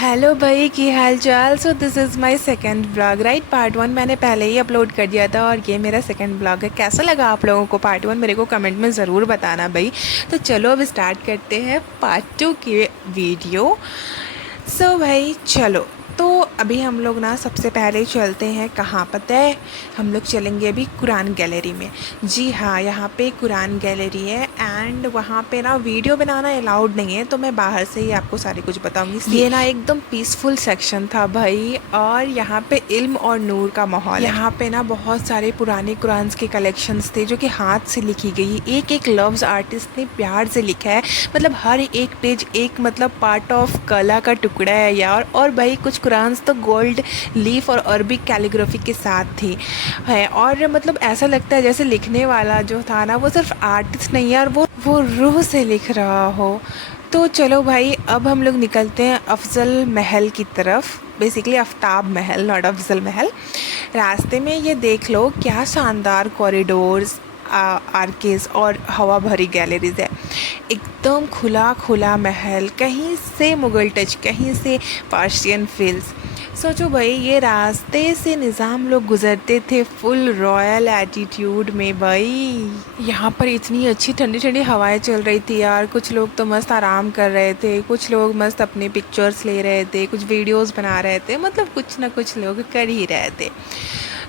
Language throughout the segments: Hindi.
हेलो भाई, की हाल चाल। So this is my second blog right. Part one मैंने पहले ही अपलोड कर दिया था और ये मेरा सेकंड ब्लॉग है। कैसा लगा आप लोगों को पार्ट वन, मेरे को कमेंट में ज़रूर बताना भाई। तो चलो अब स्टार्ट करते हैं पार्ट टू की वीडियो। सो भाई चलो, तो अभी हम लोग ना सबसे पहले चलते हैं कहाँ पता है, हम लोग चलेंगे अभी कुरान गैलरी में। जी हाँ, यहाँ पे कुरान गैलरी है एंड वहाँ पे ना वीडियो बनाना अलाउड नहीं है, तो मैं बाहर से ही आपको सारी कुछ बताऊँगी। ये ना एकदम पीसफुल सेक्शन था भाई, और यहाँ पे इल्म और नूर का माहौल है। यहाँ पे ना बहुत सारे पुराने कुरान के कलेक्शंस थे जो कि हाथ से लिखी गई, एक एक लफ्ज़ आर्टिस्ट ने प्यार से लिखा है। मतलब हर एक पेज एक मतलब पार्ट ऑफ कला का टुकड़ा है यार। और भाई कुछ कुरान तो गोल्ड लीफ और अरबिक कैलीग्राफी के साथ थी है, और मतलब ऐसा लगता है जैसे लिखने वाला जो था ना वो सिर्फ आर्टिस्ट नहीं है, और वो रूह से लिख रहा हो। तो चलो भाई, अब हम लोग निकलते हैं अफजल महल की तरफ, basically Aftab Mahal not Afzal महल। रास्ते में ये देख लो क्या शानदार कॉरिडोर्स, आर्केज और हवा भरी गैलरीज है। एकदम खुला खुला महल, कहीं से मुगल टच, कहीं से पर्शियन फील्स। सोचो भाई, ये रास्ते से निज़ाम लोग गुजरते थे फुल रॉयल एटीट्यूड में भाई। यहाँ पर इतनी अच्छी ठंडी ठंडी हवाएं चल रही थी यार। कुछ लोग तो मस्त आराम कर रहे थे, कुछ लोग मस्त अपने पिक्चर्स ले रहे थे, कुछ वीडियोस बना रहे थे, मतलब कुछ ना कुछ लोग कर ही रहे थे।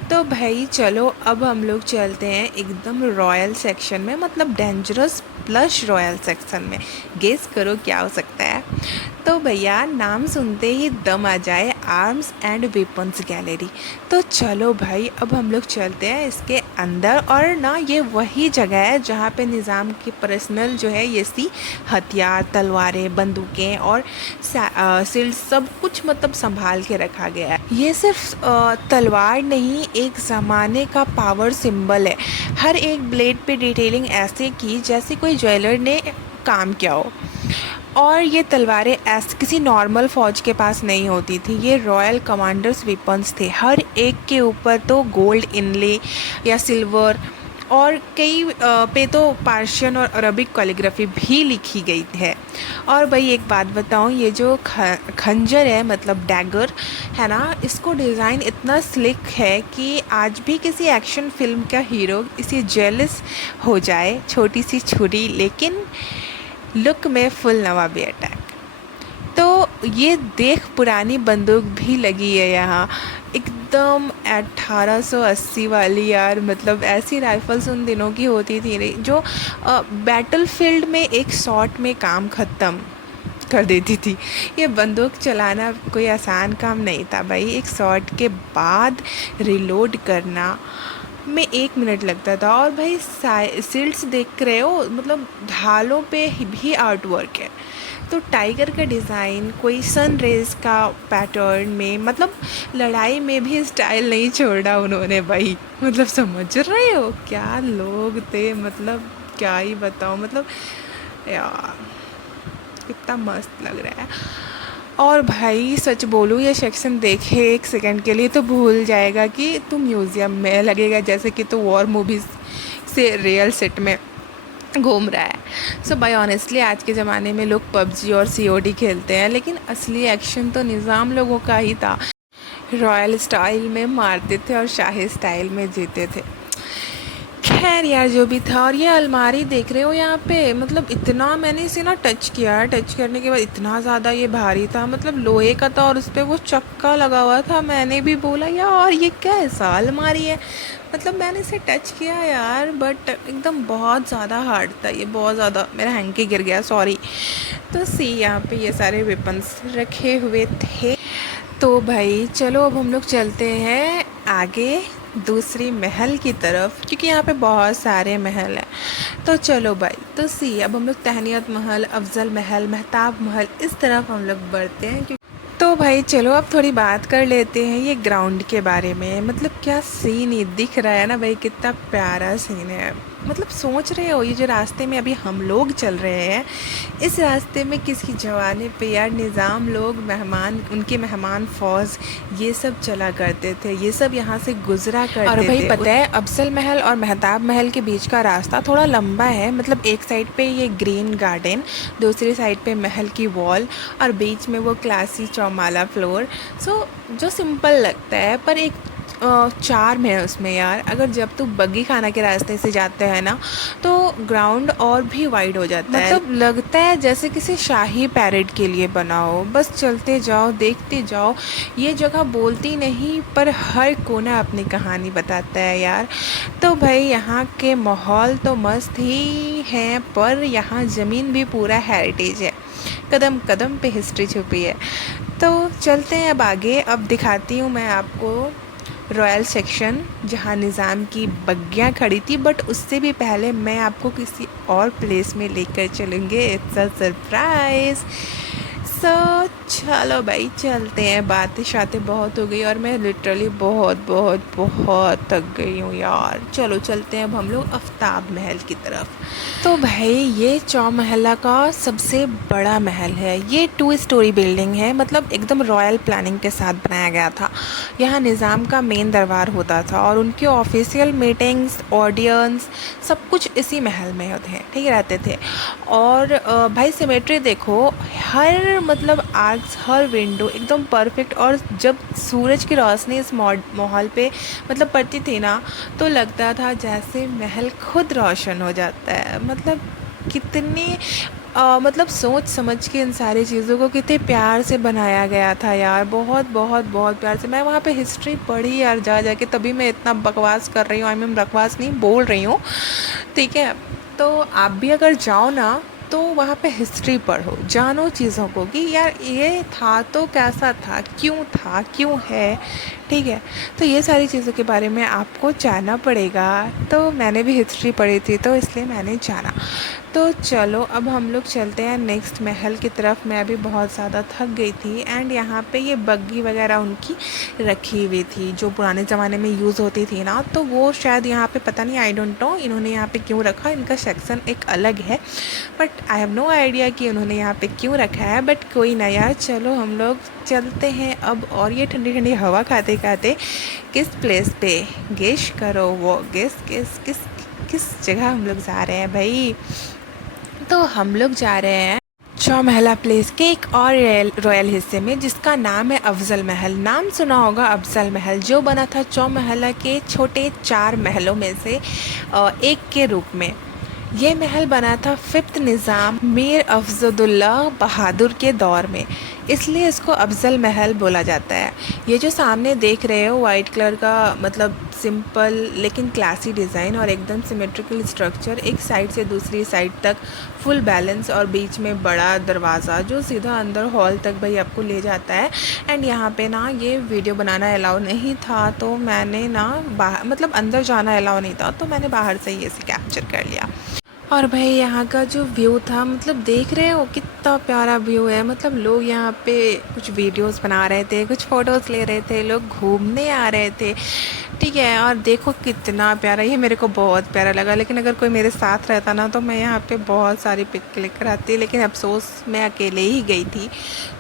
तो भाई चलो, अब हम लोग चलते हैं एकदम रॉयल सेक्शन में, मतलब डेंजरस प्लस रॉयल सेक्शन में। गेस करो क्या हो सकता है। तो भैया नाम सुनते ही दम आ जाए, आर्म्स एंड वेपन्स गैलरी। तो चलो भाई, अब हम लोग चलते हैं इसके अंदर। और ना ये वही जगह है जहाँ पे निज़ाम के पर्सनल जो है ये सी हथियार, तलवारें, बंदूकें और सिल्ड सब कुछ मतलब संभाल के रखा गया है। ये सिर्फ तलवार नहीं, एक ज़माने का पावर सिंबल है। हर एक ब्लेड पे डिटेलिंग ऐसे की जैसे कोई ज्वेलर ने काम किया हो। और ये तलवारें ऐसे किसी नॉर्मल फ़ौज के पास नहीं होती थी, ये रॉयल कमांडर्स वेपन्स थे। हर एक के ऊपर तो गोल्ड इनले या सिल्वर, और कई पे तो पार्शियन और अरबिक कैलीग्राफी भी लिखी गई है। और भाई एक बात बताऊँ, ये जो खंजर है मतलब डैगर है ना, इसको डिज़ाइन इतना स्लिक है कि आज भी किसी एक्शन फिल्म का हीरो इसे जेलस हो जाए। छोटी सी छुरी लेकिन लुक में फुल नवाबी अटैक। तो ये देख, पुरानी बंदूक भी लगी है यहाँ, एकदम 1880 वाली यार। मतलब ऐसी राइफल्स उन दिनों की होती थी नहीं, जो बैटलफील्ड में एक शॉट में काम ख़त्म कर देती थी। ये बंदूक चलाना कोई आसान काम नहीं था भाई। एक शॉट के बाद रिलोड करना में 1 मिनट लगता था। और भाई सिल्ड्स देख रहे हो, मतलब ढालों पे भी आर्ट वर्क है। तो टाइगर का डिज़ाइन कोई सन रेज का पैटर्न में, मतलब लड़ाई में भी स्टाइल नहीं छोड़ा उन्होंने भाई। मतलब समझ रहे हो क्या लोग थे, मतलब क्या ही बताऊँ। मतलब यार कितना मस्त लग रहा है। और भाई सच बोलूँ, ये सेक्शन देखे एक सेकंड के लिए तो भूल जाएगा कि तुम म्यूज़ियम में, लगेगा जैसे कि तो वॉर मूवीज़ से रियल सेट में घूम रहा है। सो बाय ऑनेस्टली आज के ज़माने में लोग पबजी और सीओडी खेलते हैं, लेकिन असली एक्शन तो निज़ाम लोगों का ही था। रॉयल स्टाइल में मारते थे और शाही स्टाइल में जीते थे। खैर यार, जो भी था। और ये अलमारी देख रहे हो यहाँ पे, मतलब इतना मैंने इसे ना टच किया, टच करने के बाद इतना ज़्यादा ये भारी था, मतलब लोहे का था और उस पर वो चक्का लगा हुआ था। मैंने भी बोला यार ये कैसा अलमारी है। मतलब मैंने इसे टच किया यार, बट एकदम बहुत ज़्यादा हार्ड था ये, बहुत ज़्यादा। मेरा हैंकी गिर गया, सॉरी। तो सी यहाँ पे ये सारे वेपन्स रखे हुए थे। तो भाई चलो, अब हम लोग चलते हैं आगे दूसरी महल की तरफ, क्योंकि यहाँ पे बहुत सारे महल हैं। तो चलो भाई, तो सी अब हम लोग तहनीत महल, अफजल महल, महताब महल, इस तरफ हम लोग बढ़ते हैं। तो भाई चलो, अब थोड़ी बात कर लेते हैं ये ग्राउंड के बारे में। मतलब क्या सीन ही दिख रहा है ना भाई, कितना प्यारा सीन है। मतलब सोच रहे हो ये जो रास्ते में अभी हम लोग चल रहे हैं, इस रास्ते में किसकी जवानी पे यार निज़ाम लोग, मेहमान, उनके मेहमान फ़ौज, ये सब चला करते थे, ये सब यहाँ से गुजरा करते थे। और भाई पता है अफजल महल और मेहताब महल के बीच का रास्ता थोड़ा लंबा है, मतलब एक साइड पे ये ग्रीन गार्डन, दूसरी साइड पे महल की वॉल, और बीच में वो क्लासी चौमाला फ्लोर। सो जो सिंपल लगता है पर एक चार्म है उसमें यार। अगर जब तू बग्गी खाना के रास्ते से जाते हैं ना तो ग्राउंड और भी वाइड हो जाता है, मतलब लगता है जैसे किसी शाही पैरेड के लिए बना हो। बस चलते जाओ, देखते जाओ। ये जगह बोलती नहीं पर हर कोना अपनी कहानी बताता है यार। तो भाई यहाँ के माहौल तो मस्त ही हैं, पर यहाँ ज़मीन भी पूरा हेरिटेज है, कदम कदम पे हिस्ट्री छुपी है। तो चलते हैं अब आगे। अब दिखाती हूँ मैं आपको रॉयल सेक्शन, जहाँ निज़ाम की बग्गियाँ खड़ी थी। बट उससे भी पहले मैं आपको किसी और प्लेस में लेकर चलूँगी, इट्स अ सरप्राइज़। सो चलो भाई चलते हैं। बातें शातें बहुत हो गई और मैं लिटरली बहुत बहुत बहुत थक गई हूँ यार। चलो चलते हैं अब हम लोग आफ्ताब महल की तरफ। तो भाई ये चौमहला का सबसे बड़ा महल है। ये 2 स्टोरी बिल्डिंग है, मतलब एकदम रॉयल प्लानिंग के साथ बनाया गया था। यहाँ निज़ाम का मेन दरबार होता था और उनके ऑफिशियल मीटिंग्स, ऑडियंस, सब कुछ इसी महल में होते हैं, ठीक रहते थे। और भाई सिमेट्री देखो, हर मतलब आर्क्स, हर विंडो एकदम परफेक्ट। और जब सूरज की रोशनी इस माहौल पे मतलब पड़ती थी ना, तो लगता था जैसे महल खुद रोशन हो जाता है। मतलब कितनी मतलब सोच समझ के इन सारी चीज़ों को कितने प्यार से बनाया गया था यार, बहुत बहुत बहुत प्यार से। मैं वहाँ पे हिस्ट्री पढ़ी यार जा जा के, तभी मैं इतना बकवास कर रही हूँ। आई मीन बकवास नहीं बोल रही हूँ, ठीक है। तो आप भी अगर जाओ ना तो वहाँ पे हिस्ट्री पढ़ो, जानो चीज़ों को कि यार ये था तो कैसा था, क्यों है, ठीक है। तो ये सारी चीज़ों के बारे में आपको जानना पड़ेगा। तो मैंने भी हिस्ट्री पढ़ी थी तो इसलिए मैंने जाना। तो चलो अब हम लोग चलते हैं नेक्स्ट महल की तरफ। मैं अभी बहुत ज़्यादा थक गई थी। एंड यहाँ पे ये बग्गी वगैरह उनकी रखी हुई थी जो पुराने ज़माने में यूज़ होती थी ना, तो वो शायद यहाँ पे पता नहीं, आई डोंट नो इन्होंने यहाँ पे क्यों रखा। इनका सेक्शन एक अलग है, but I have no idea कि उन्होंने यहाँ पे क्यों रखा है। बट कोई ना यार, चलो हम लोग चलते हैं अब। और ये ठंडी ठंडी हवा खाते खाते किस प्लेस पे, गेस करो, वो गेस किस किस किस जगह हम लोग जा रहे हैं भाई। तो हम लोग जा रहे हैं चौमहला प्लेस के एक और रॉयल हिस्से में, जिसका नाम है अफजल महल। नाम सुना होगा अफजल महल, जो बना था चौमहला के छोटे 4 महलों में से एक के रूप में। ये महल बना था 5th निज़ाम मीर अफजलुल्ला बहादुर के दौर में, इसलिए इसको अफजल महल बोला जाता है। ये जो सामने देख रहे हो वाइट कलर का, मतलब सिंपल लेकिन क्लासी डिज़ाइन और एकदम सिमेट्रिकल स्ट्रक्चर, एक साइड से दूसरी साइड तक फुल बैलेंस, और बीच में बड़ा दरवाज़ा जो सीधा अंदर हॉल तक भाई आपको ले जाता है। एंड यहाँ पे ना ये वीडियो बनाना अलाउ नहीं था, तो मैंने ना बाहर, मतलब अंदर जाना अलाउ नहीं था, तो मैंने बाहर से ही इसे कैप्चर कर लिया। और भाई यहाँ का जो व्यू था, मतलब देख रहे हो कितना प्यारा व्यू है। मतलब लोग यहाँ पे कुछ वीडियोस बना रहे थे, कुछ फ़ोटोज़ ले रहे थे, लोग घूमने आ रहे थे, ठीक है। और देखो कितना प्यारा, ये मेरे को बहुत प्यारा लगा। लेकिन अगर कोई मेरे साथ रहता ना तो मैं यहाँ पे बहुत सारी पिक क्लिक कराती, लेकिन अफसोस मैं अकेले ही गई थी,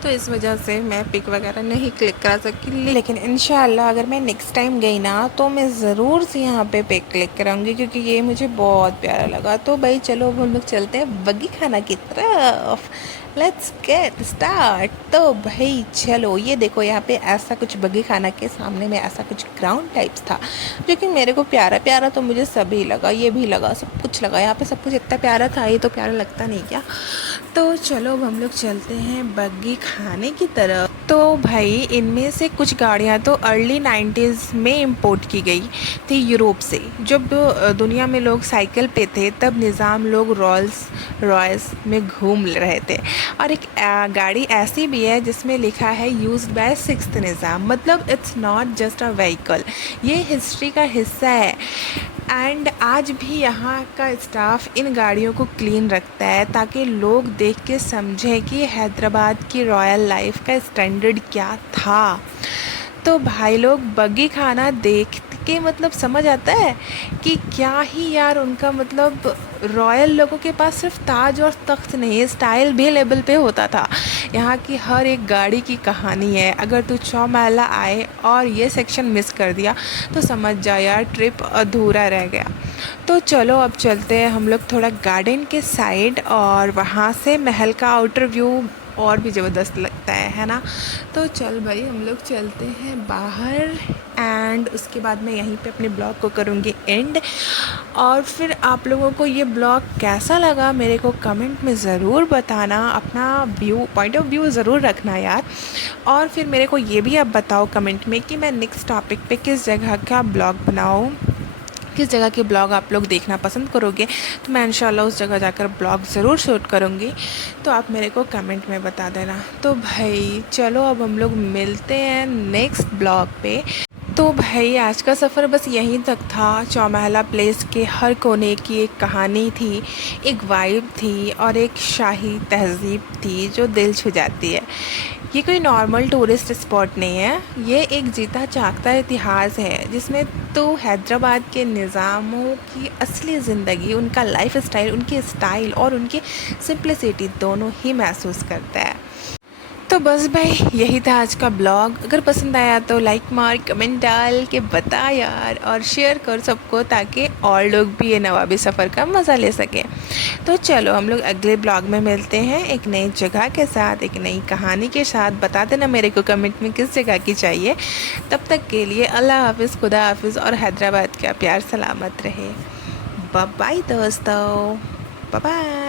तो इस वजह से मैं पिक वगैरह नहीं क्लिक करा सकी। लेकिन इंशाल्लाह अगर मैं नेक्स्ट टाइम गई ना तो मैं ज़रूर से यहाँ पे पिक क्लिक कराऊँगी, क्योंकि ये मुझे बहुत प्यारा लगा। तो भाई चलो अब हम लोग चलते हैं बग्गी खाना की तरफ। Let's get start. तो भाई चलो, ये देखो यहाँ पे ऐसा कुछ बग्गी खाना के सामने में ऐसा कुछ ग्राउंड टाइप्स था, जो कि मेरे को प्यारा प्यारा तो मुझे सभी लगा, ये भी लगा, सब कुछ लगा। यहाँ पे सब कुछ इतना प्यारा था, ये तो प्यारा लगता नहीं क्या। तो चलो अब हम लोग चलते हैं बग्गी खाने की तरफ। तो भाई इनमें से कुछ गाड़ियाँ तो अर्ली 90s में इंपोर्ट की गई थी यूरोप से। जब दुनिया में लोग साइकिल पे थे तब निज़ाम लोग रोल्स रॉयस में घूम रहे थे। और एक गाड़ी ऐसी भी है जिसमें लिखा है यूज्ड बाय 6th निज़ाम, मतलब it's not just a vehicle, ये हिस्ट्री का हिस्सा है। एंड आज भी यहाँ का स्टाफ इन गाड़ियों को क्लीन रखता है, ताकि लोग देख के समझें कि हैदराबाद की रॉयल लाइफ का स्टैंडर्ड क्या था। तो भाई लोग बग्गी खाना देख कि मतलब समझ आता है कि क्या ही यार उनका मतलब रॉयल लोगों के पास सिर्फ ताज और तख्त नहीं, स्टाइल भी लेवल पे होता था। यहाँ की हर एक गाड़ी की कहानी है। अगर तू चौमहला आए और ये सेक्शन मिस कर दिया तो समझ जा यार ट्रिप अधूरा रह गया। तो चलो अब चलते हैं हम लोग थोड़ा गार्डन के साइड, और वहाँ से महल का आउटर व्यू और भी ज़बरदस्त लगता है ना। तो चल भाई हम लोग चलते हैं बाहर, एंड उसके बाद मैं यहीं पे अपने ब्लॉग को करूँगी एंड। और फिर आप लोगों को ये ब्लॉग कैसा लगा मेरे को कमेंट में ज़रूर बताना, अपना व्यू पॉइंट ऑफ व्यू ज़रूर रखना यार। और फिर मेरे को ये भी अब बताओ कमेंट में कि मैं नेक्स्ट टॉपिक पे किस जगह का ब्लॉग बनाऊँ, किस जगह के ब्लॉग आप लोग देखना पसंद करोगे। तो मैं इंशाल्लाह उस जगह जाकर ब्लॉग ज़रूर शूट करूँगी। तो आप मेरे को कमेंट में बता देना। तो भाई चलो अब हम लोग मिलते हैं नेक्स्ट ब्लॉग पे। तो भाई आज का सफ़र बस यहीं तक था। चौमहला प्लेस के हर कोने की एक कहानी थी, एक वाइब थी और एक शाही तहज़ीब थी जो दिल छू जाती है। ये कोई नॉर्मल टूरिस्ट स्पॉट नहीं है, ये एक जीता जागता इतिहास है जिसमें तो हैदराबाद के निज़ामों की असली ज़िंदगी, उनका लाइफ स्टाइल, उनके स्टाइल और उनकी सिंप्लिसिटी दोनों ही महसूस करता है। तो बस भाई यही था आज का ब्लॉग। अगर पसंद आया तो लाइक मार, कमेंट डाल के बता यार, और शेयर कर सबको ताकि और लोग भी ये नवाबी सफ़र का मज़ा ले सकें। तो चलो हम लोग अगले ब्लॉग में मिलते हैं एक नई जगह के साथ, एक नई कहानी के साथ। बता देना मेरे को कमेंट में किस जगह की चाहिए। तब तक के लिए अल्लाह हाफ़िज़, खुदा हाफ़िज़, और हैदराबाद का प्यार सलामत रहे। बाय बाय दोस्तों, बाय बाय।